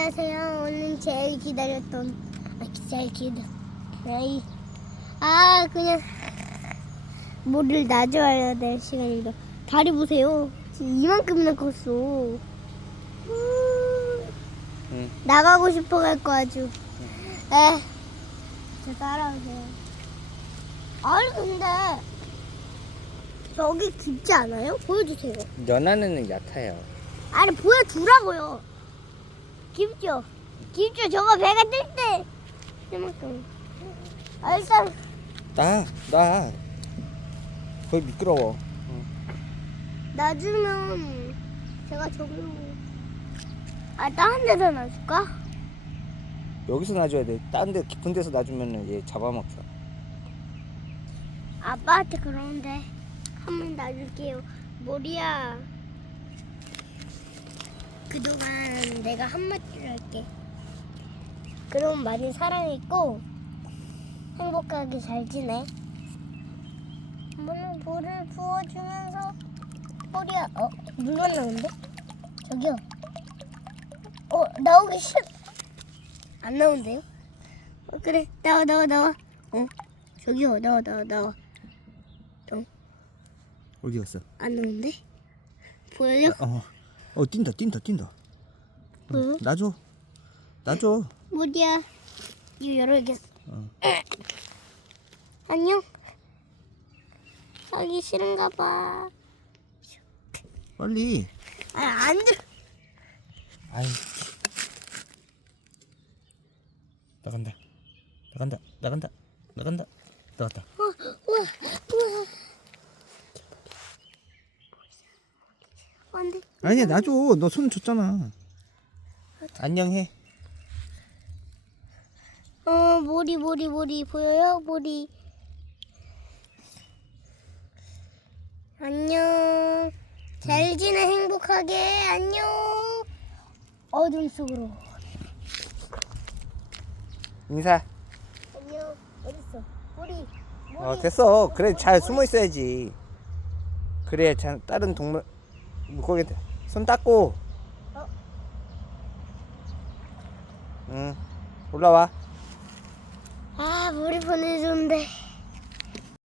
안녕하세요. 오늘 제일 기다렸던 아 제일 기다 아이 아 그냥 물을 놔줘야 될 시간이다. 다리 보세요. 이만큼이나 컸어. 음, 응. 나가고 싶어 갈 거 아주. 에, 저 따라오세요. 아니 근데 저기 깊지 않아요? 보여주세요. 연하는 얕아요. 아니 보여주라고요. 깊죠? 깊죠? 저거 배가 뜰 때. 이만큼. 아 일단 나, 나. 거기 미끄러워. 놔주면 제가 저기로 아 다른 데다 놔줄까? 여기서 놔줘야 돼. 다른 데 깊은 데서 놔주면 얘 잡아먹혀. 아빠한테 그러는데 한 번 놔줄게요. 머리야. 그동안 내가 한마디를 할게. 그럼 많이 사랑했고 행복하게 잘 지내. 물을 물을 부어주면서 머리야. 어 물만 나오는데? 저기요. 어 나오기 싫. 안 나온대요? 어, 그래 나와 나와 나와. 어 저기요 나와 나와 나와. 어디 갔어? 안 나오는데? 보여요? 어, 어, 뛴다, 뛴다, 뛴다. 응? 놔줘. 놔줘. 머리야. 이거 열어야겠어. 어. 안녕. 하기 싫은가 봐. 빨리. 아, 안 돼. 아이. 나간다. 나간다. 나간다. 나간다. 나갔다. 우와, 우와. 안 돼. 아니야, 놔줘. 너 손 줬잖아. 안녕해. 어, 머리, 머리, 머리. 보여요? 머리. 안녕. 잘 지내, 행복하게. 안녕. 어둠 속으로. 인사. 안녕. 어딨어? 머리. 어, 됐어. 그래, 잘 숨어 있어야지. 그래, 자, 다른 동물 물고기 손 닦고. 어? 응. 올라와. 아, 머리 보내줬는데.